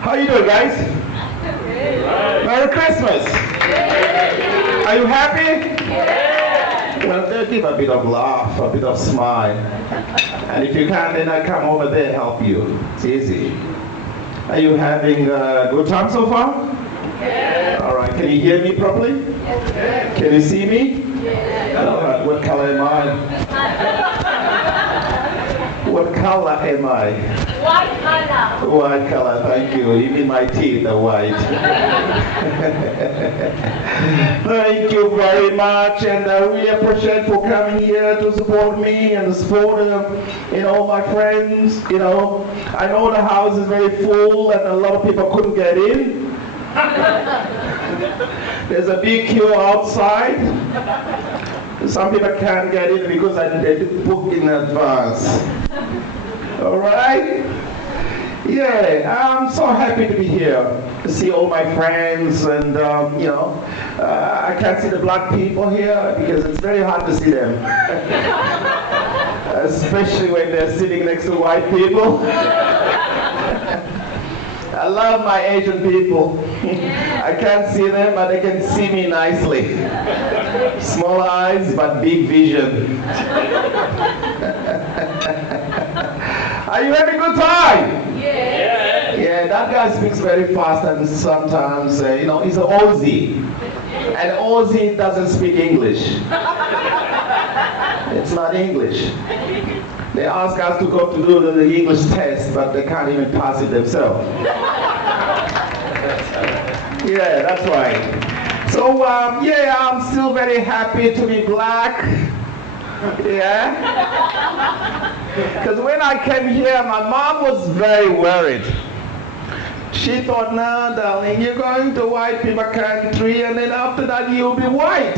How you doing, guys? Merry Christmas. Are you happy? Well, they'll give a bit of laugh, a bit of smile. And if you can't, then I come over there and help you. It's easy. Are you having a good time so far? All right. Can you hear me properly? Can you see me? All right. What color am I? What color am I? White color. White color, thank you. Even my teeth are white. Thank you very much, and I really appreciate for coming here to support me and support my friends. I know the house is very full and a lot of people couldn't get in. There's a big queue outside. Some people can't get in because they didn't book in advance. All right? Yeah, I'm so happy to be here to see all my friends, and I can't see the black people here because it's very hard to see them, especially when they're sitting next to white people. I love my Asian people. I can't see them, but they can see me nicely. Small eyes, but big vision. Are you having a good time? Yeah, that guy speaks very fast, and sometimes, he's an Aussie. And Aussie doesn't speak English. It's not English. They ask us to go to do the English test, but they can't even pass it themselves. Yeah, that's right. So, I'm still very happy to be black. Yeah? Because when I came here, my mom was very worried. She thought, no, darling, you're going to white people country, and then after that you'll be white.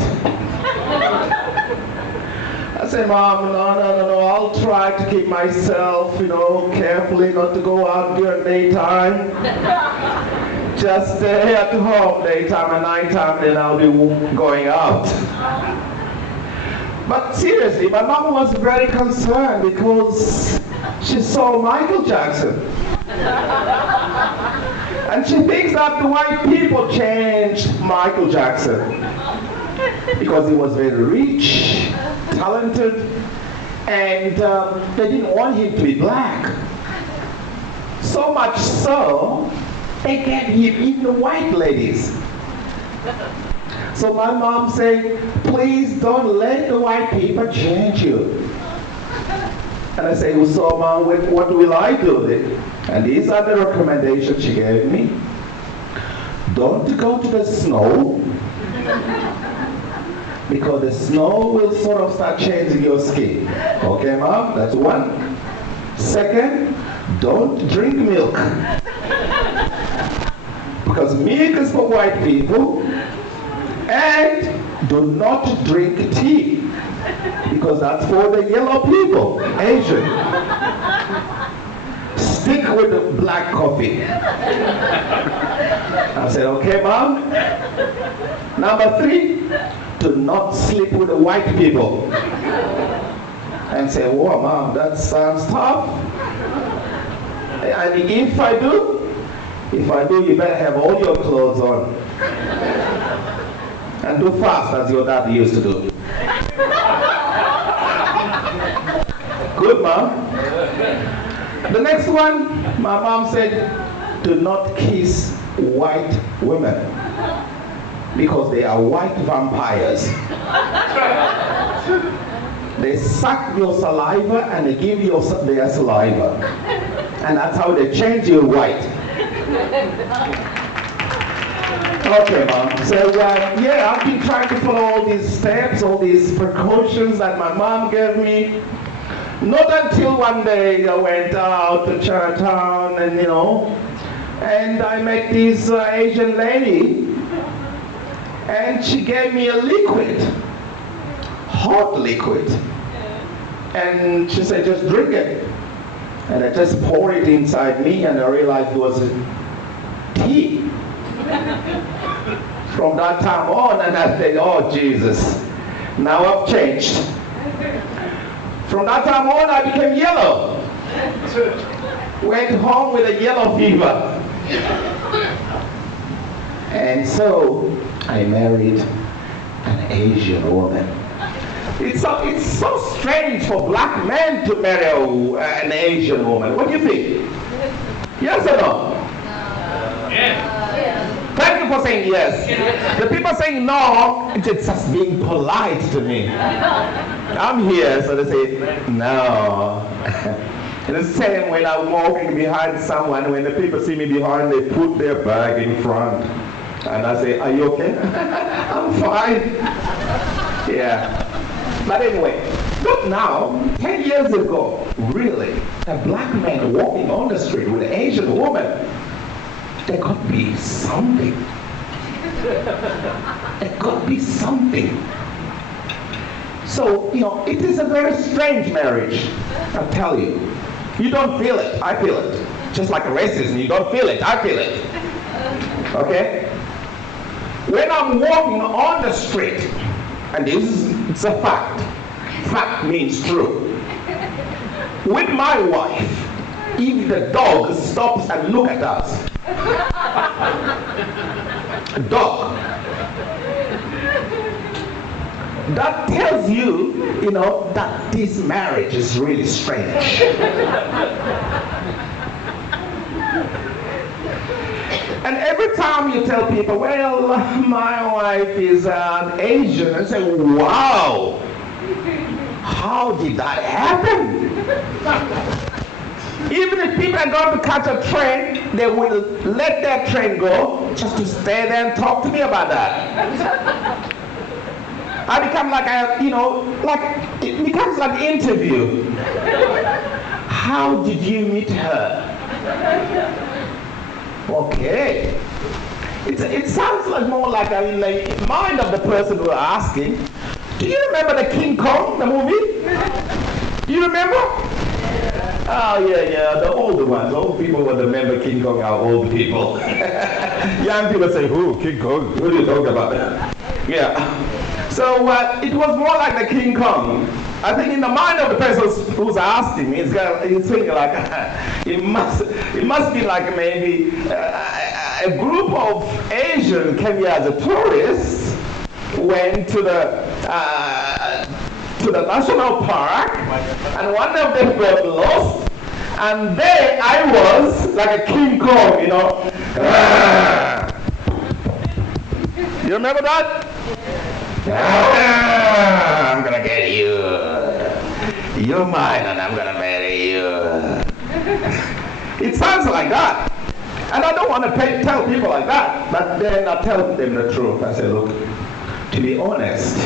I said, Mom, no, I'll try to keep myself, carefully, not to go out during daytime. Just stay at home daytime, and nighttime, then I'll be going out. But seriously, my mom was very concerned because she saw Michael Jackson. And she thinks that the white people changed Michael Jackson because he was very rich, talented, and they didn't want him to be black. So much so, they gave him even white ladies. So my mom said, please don't let the white people change you. And I said, well, so Mom, what will I do then? And these are the recommendations she gave me. Don't go to the snow, because the snow will sort of start changing your skin. Okay, Mom? That's one. Second, don't drink milk. Because milk is for white people. And do not drink tea, because that's for the yellow people, Asian. Stick with the black coffee. I said, okay, Mom. Number 3, do not sleep with the white people. And say, whoa, Mom, that sounds tough. And if I do, you better have all your clothes on. And do fast as your dad used to do. Good, Mom. The next one, my mom said, do not kiss white women, because they are white vampires. They suck your saliva and they give you their saliva. And that's how they change you white. Okay, Mom. So, I've been trying to follow all these steps, all these precautions that my mom gave me. Not until one day I went out to Chinatown and I met this Asian lady, and she gave me a liquid, hot liquid. And she said, just drink it. And I just poured it inside me, and I realized it was tea. From that time on, and I said, oh Jesus, now I've changed. From that time on, I became yellow. Went home with a yellow fever. And so I married an Asian woman. It's so strange for black men to marry an Asian woman. What do you think? Yes or no? Thank you for saying yes. The people saying no, it's just being polite to me. I'm here, so they say no. And the same when I'm walking behind someone, when the people see me behind, they put their bag in front. And I say, are you okay? I'm fine. Yeah. But anyway, look now, 10 years ago, really, a black man walking on the street with an Asian woman, there could be something. There could be something. So, it is a very strange marriage, I'll tell you. You don't feel it, I feel it. Just like racism, you don't feel it, I feel it. Okay? When I'm walking on the street, and it's a fact. Fact means true. With my wife, if the dog stops and look at us, a dog, that tells you, that this marriage is really strange. And every time you tell people, well, my wife is Asian, and say, wow, how did that happen? Even if people are going to catch a train, they will let their train go just to stay there and talk to me about that. I become like it becomes like an interview. How did you meet her? Okay. It sounds like more like the mind of the person who are asking. Do you remember the King Kong, the movie? Do you remember? Oh yeah, the older ones. Old people will remember King Kong are old people. Young people say, who? King Kong? Who do you talk about? Yeah. So it was more like the King Kong. I think in the mind of the person who's asking me, he's thinking like, it must be like maybe a group of Asians came here as a tourist, went to the national park, and one of them got lost, and there I was like a King Kong, You remember that? I'm gonna get you. You're mine and I'm gonna marry you. It sounds like that. And I don't want to tell people like that. But then I tell them the truth. I say, look, to be honest,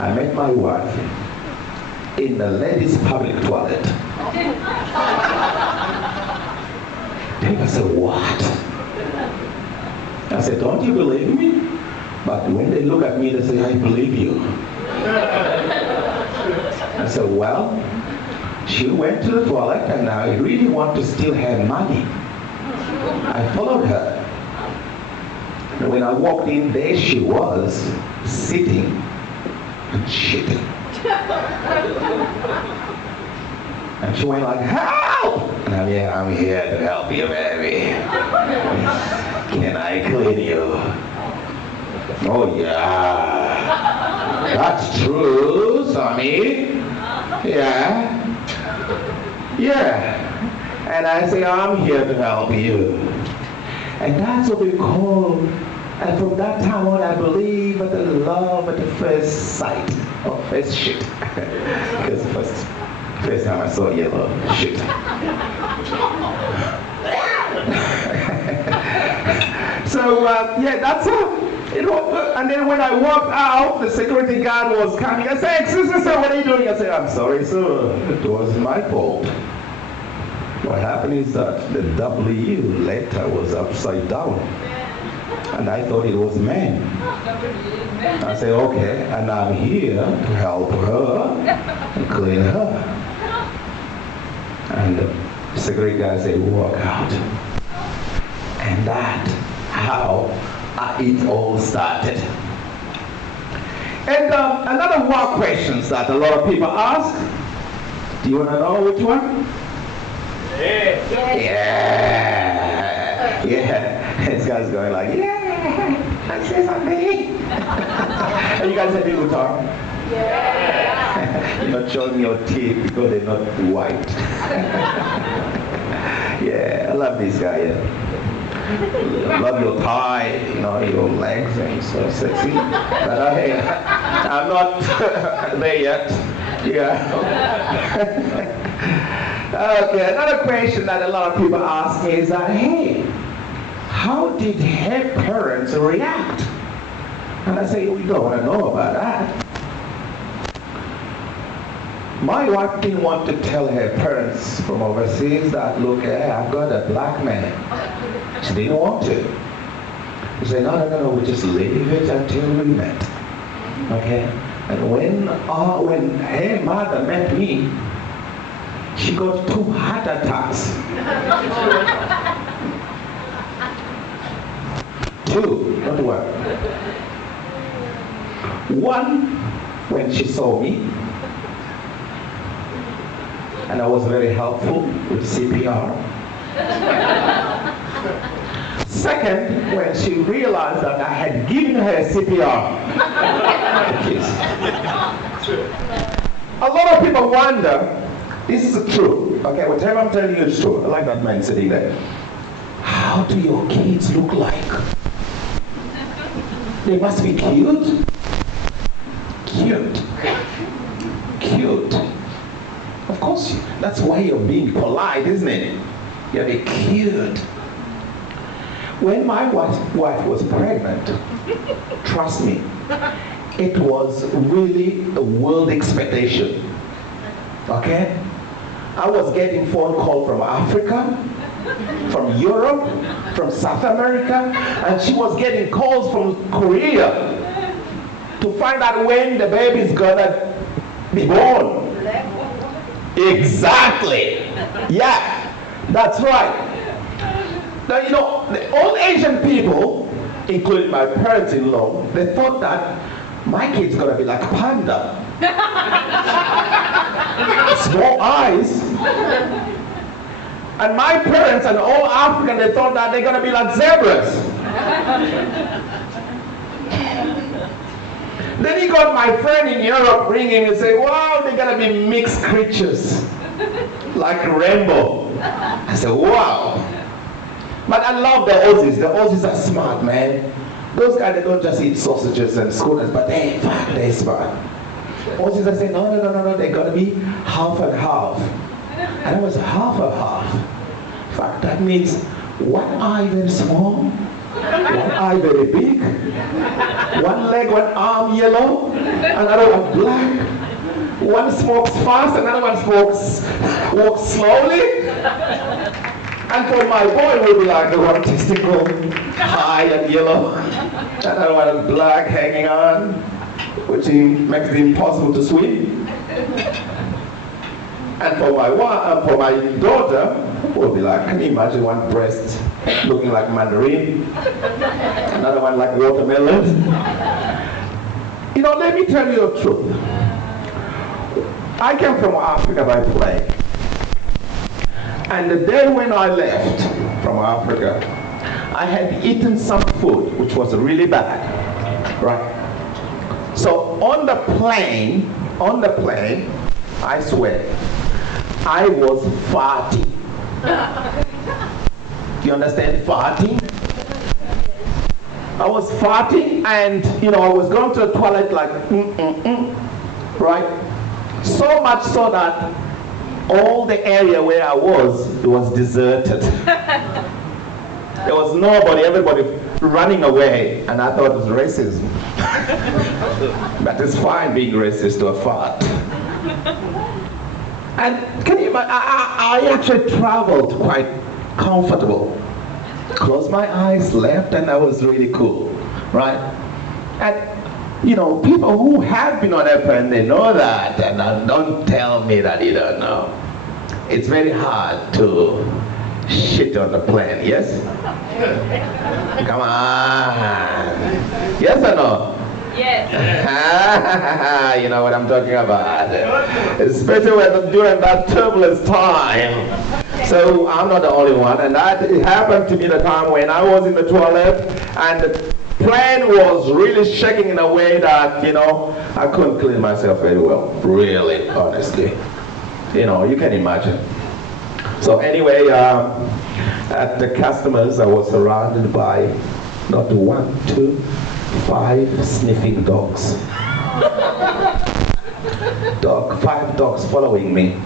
I met my wife in the ladies' public toilet. People say, what? I said, don't you believe me? But when they look at me, they say, I believe you. I said, well, she went to the toilet and I really want to steal her money. I followed her. And when I walked in, there she was, sitting and shitting. And she went like, help! And I'm here to help you, baby. Can I clean you? Oh yeah, that's true, Sonny. Yeah. And I say, I'm here to help you. And that's what we call, and from that time on, I believe at the love at the first sight, or first shit. Because first time I saw yellow, shit. So, that's all. And then when I walked out, the security guard was coming. I said, excuse me, sir, what are you doing? I said, I'm sorry, sir. It was my fault. What happened is that the W letter was upside down. And I thought it was man. I said, okay, and I'm here to help her and clean her. And the security guard said, walk out. And that's how it all started. And another more questions that a lot of people ask. Do you want to know which one? Yeah. this guy's going like, yeah, I say something. And you guys have people talk. Yeah. You're not showing your teeth because they're not white. Yeah, I love this guy. Yeah. I love your thigh, your legs, and so sexy. But hey, I'm not there yet. Yeah. Okay, another question that a lot of people ask me is that, hey, how did her parents react? And I say, we don't want to know about that. My wife didn't want to tell her parents from overseas that, look, I've got a black man. She didn't want to. She said, no, we just leave it until we met. Okay? And when her mother met me, she got 2 heart attacks. 2, not 1. One, when she saw me, and I was very helpful with CPR. Second, when she realized that I had given her CPR. A lot of people wonder, this is true, okay, whatever I'm telling you is true. I like that man sitting there. How do your kids look like? They must be cute. Cute. Of course, that's why you're being polite, isn't it? You're cute. When my wife was pregnant, trust me, it was really a world expectation. Okay? I was getting phone calls from Africa, from Europe, from South America, and she was getting calls from Korea to find out when the baby's gonna be born. Exactly. Yeah, that's right. Now, all Asian people, including my parents-in-law, they thought that my kid's gonna be like a panda. Small eyes. And my parents and all African, they thought that they're gonna be like zebras. Then he got my friend in Europe ringing and say, wow, they're gonna be mixed creatures, like rainbow. I said, wow. But I love the Aussies. The Aussies are smart, man. Those guys, they don't just eat sausages and schooners, but they're smart. Aussies, I say, no, they're gonna be half and half. And I was half and half. In fact, that means one eye very small, one eye very big, one leg, one arm yellow, another one black. One smokes fast, another one walks slowly. And for my boy, will be like the one testicle, high and yellow, another one black hanging on, which makes it impossible to swim. And for my daughter, will be like, can you imagine one breast looking like mandarin, another one like watermelon? Let me tell you the truth. I came from Africa by plane. And the day when I left from Africa, I had eaten some food which was really bad, right? So on the plane, I swear, I was farting. You understand farting? I was farting and, I was going to the toilet like, right? So much so that all the area where I was, it was deserted. There was nobody, everybody running away, and I thought it was racism. But it's fine being racist to a fart. And can you imagine, I actually traveled quite comfortable. Closed my eyes, left, and that was really cool, right? And people who have been on airplane, they know that, and don't tell me that you don't know. It's very hard to shit on the plane, yes? Come on. Yes or no? Yes. You know what I'm talking about. Especially during that turbulence time. So I'm not the only one, and that it happened to me the time when I was in the toilet, and the plane was really shaking in a way that, I couldn't clean myself very well, really, honestly. You can imagine. So anyway, at the customers, I was surrounded by not 1, 2, 5 sniffing dogs. 5 dogs following me.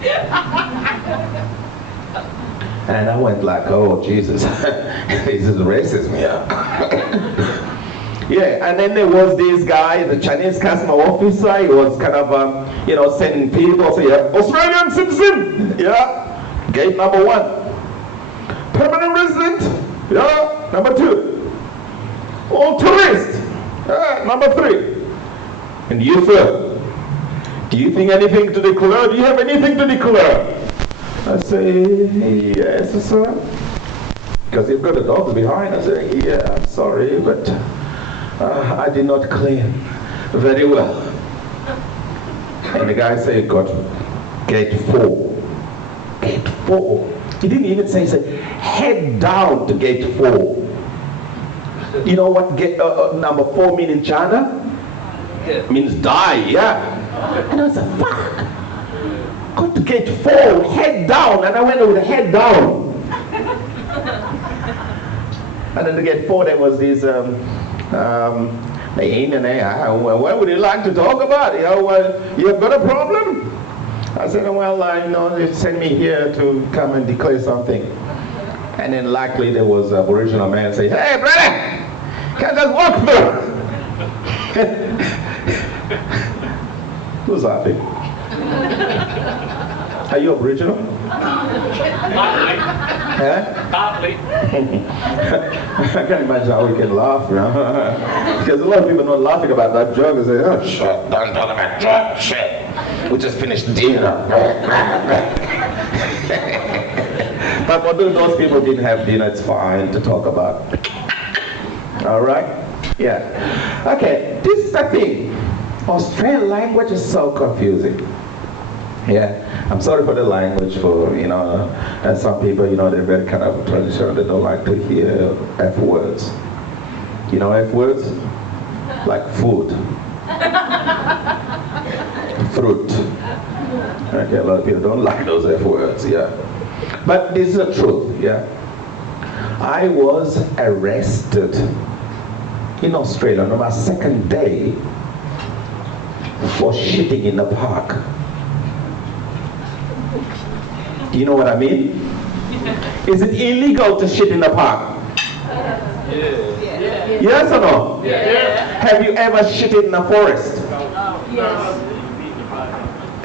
And I went like, oh Jesus, this is racism here. Yeah, and then there was this guy, the Chinese customer officer. He was kind of, sending people, say, Australian citizen, gate number 1. Permanent resident, number 2. All tourist, number 3. And you, sir, do you think anything to declare? Do you have anything to declare? I say, yes, sir. Because you've got the dogs behind. I say, yeah, I'm sorry, but I did not clean very well. And the guy said, got gate 4. Gate 4. He didn't even say, he said, head down to gate 4. You know what gate, number 4 means in China? It means die, yeah. And I said, fuck. Go to gate 4, head down. And I went with the head down. And then to gate 4, there was this, what would you like to talk about? You've got a problem? I said, well, they sent me here to come and declare something. And then luckily there was an Aboriginal man saying, hey, brother, can I just walk through? Who's laughing? Are you Aboriginal? Partly. Huh? Partly. I can't imagine how we can laugh now. Because a lot of people are not laughing about that joke. They say, oh, shit, don't talk about joke, shit. We just finished dinner. But although those people didn't have dinner, it's fine to talk about. All right? Yeah. Okay, this is the thing. Australian language is so confusing. Yeah, I'm sorry for the language, and some people, they're very kind of traditional, they don't like to hear F words. You know F words? Like food. Fruit. Okay, a lot of people don't like those F words, yeah. But this is the truth, yeah. I was arrested in Australia on my second day for shitting in the park. Do you know what I mean? Is it illegal to shit in the park? Yeah. Yes or no? Yeah. Have you ever shitted in a forest? Yes.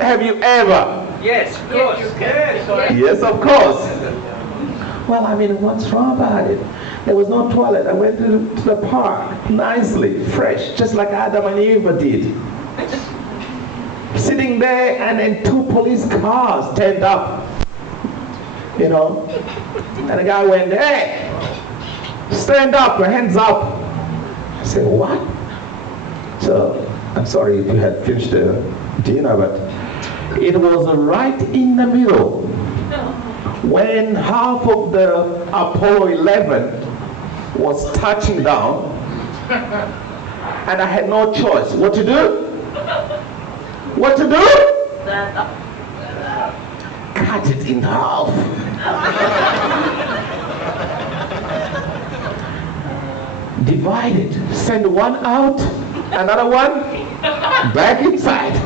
Have you ever? Yes, of course. Yes. Yes, of course. Well, what's wrong about it? There was no toilet. I went to the park nicely, fresh, just like Adam and Eve did. Sitting there, and then 2 police cars turned up. And the guy went, hey, stand up, your hands up. I said, what? So, I'm sorry if you had finished the dinner, but it was right in the middle when half of the Apollo 11 was touching down, and I had no choice. What to do? What to do? Cut it in half. Divide it. Send one out, another one back inside.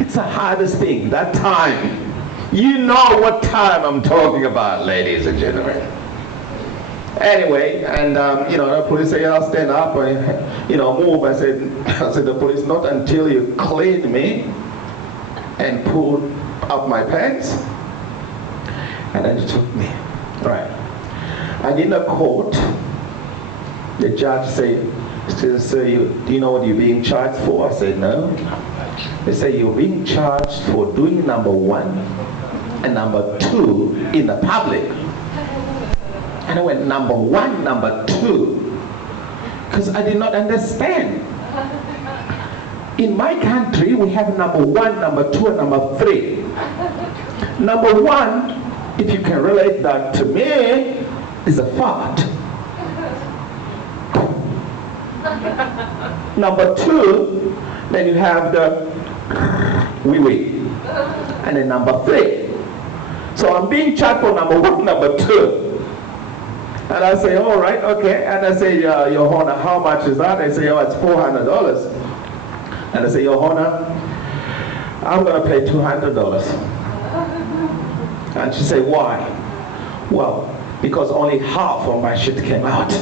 It's the hardest thing, that time. You know what time I'm talking about, ladies and gentlemen. Anyway, and the police said, I'll stand up, move. I said the police, not until you clean me and pull up my pants. And then he took me. Right. And in the court, the judge said, sir, do you know what you're being charged for? I said, no. They say you're being charged for doing number 1 and number 2 in the public. And I went, number 1, number 2, because I did not understand. In my country, we have number 1, number 2, and number 3. Number 1, if you can relate that to me, is a fart. Number 2, then you have the wee-wee. And then number 3. So I'm being charged for number 1, number 2. And I say, all right, okay. And I say, Your Honor, how much is that? They say, oh, it's $400. And I say, Your Honor, I'm going to pay $200. And she say, why? Well, because only half of my shit came out.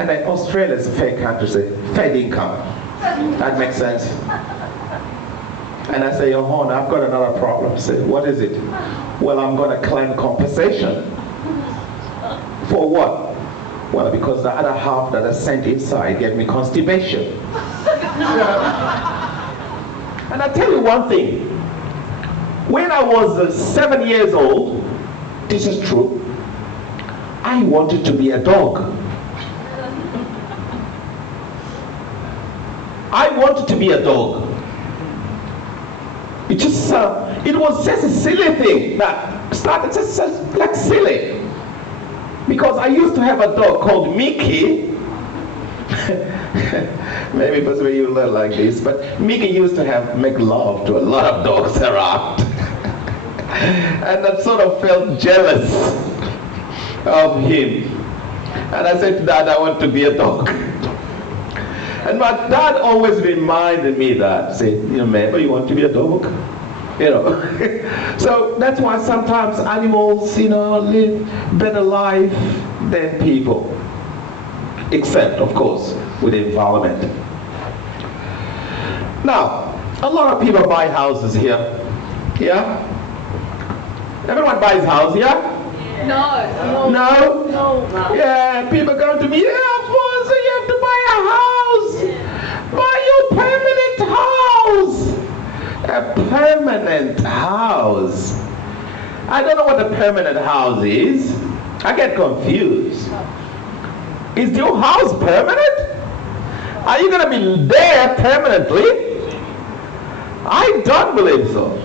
And then Australia is a fair country, say, fair income. That makes sense. And I say, Your Honor, I've got another problem. I say, what is it? Well, I'm going to claim compensation. For what? Well, because the other half that I sent inside gave me constipation. And I tell you one thing. When I was 7 years old, this is true, I wanted to be a dog. I wanted to be a dog. It was just a silly thing that started just like silly. Because I used to have a dog called Mickey. Maybe because when you learn like this, but Mickey used to make love to a lot of dogs around. And I sort of felt jealous of him. And I said to Dad, I want to be a dog. And my dad always reminded me that, say, you remember you want to be a dog? You know. So that's why sometimes animals, live better life than people. Except, of course, with the environment. Now, a lot of people buy houses here. Yeah? Everyone buys house, yeah? No. No? No. Yeah, people come to me, Alfonso, you have to buy a house. Buy your permanent house. A permanent house. I don't know what a permanent house is. I get confused. Is your house permanent? Are you going to be there permanently? I don't believe so.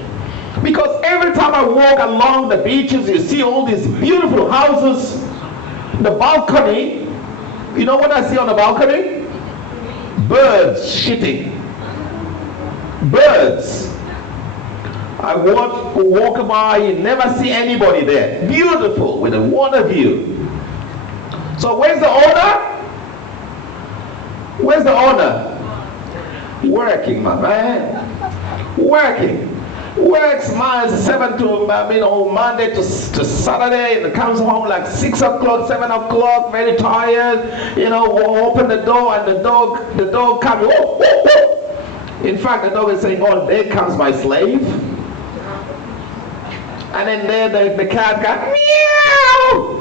Because every time I walk along the beaches, you see all these beautiful houses. The balcony, you know what I see on the balcony? Birds shitting. Birds. I walk by, you never see anybody there. Beautiful, with a water view. So where's the owner? Where's the owner? Working, my man. Working. Works Monday to Saturday, and comes home like 6 o'clock, 7 o'clock, very tired, open the door, and the dog comes, whoop, whoop, whoop. In fact, the dog is saying, oh, there comes my slave. And then there the cat got meow,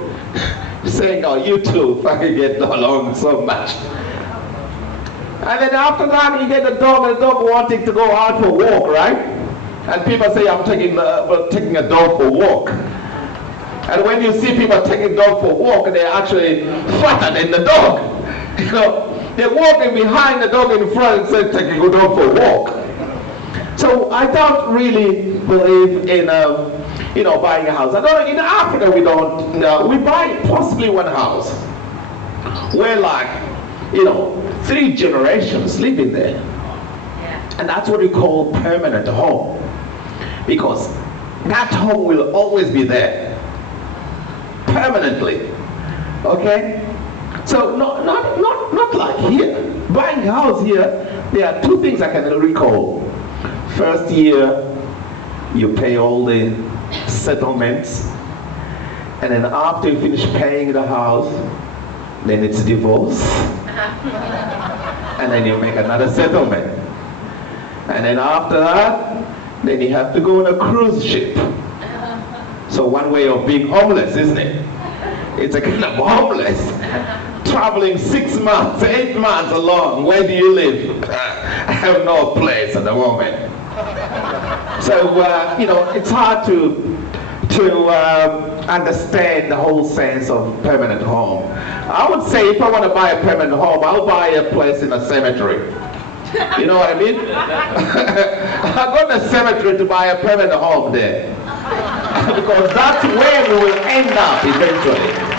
saying, oh, you two fucking get along so much. And then after that, you get the dog wanting to go out for a walk, right? And people say, I'm taking a dog for a walk. And when you see people taking a dog for a walk, they're actually fatter than the dog. They're walking behind the dog in front and say, taking a dog for a walk. So I don't really believe in, buying a house. I don't. In Africa, we don't. We buy possibly one house. We're like, 3 generations living there. And that's what we call permanent home. Because that home will always be there. Permanently. Okay? So not like here. Buying a house here, there are 2 things I can recall. First year, you pay all the settlements. And then after you finish paying the house, then it's divorce. And then you make another settlement. And then after that, then you have to go on a cruise ship. So one way of being homeless, isn't it? It's a kind of homeless. Traveling 6 months, 8 months along. Where do you live? I have no place at the moment. So, it's hard to to understand the whole sense of permanent home. I would say if I want to buy a permanent home, I'll buy a place in a cemetery. You know what I mean? I'll go to the cemetery to buy a permanent home there. Because that's where we will end up eventually.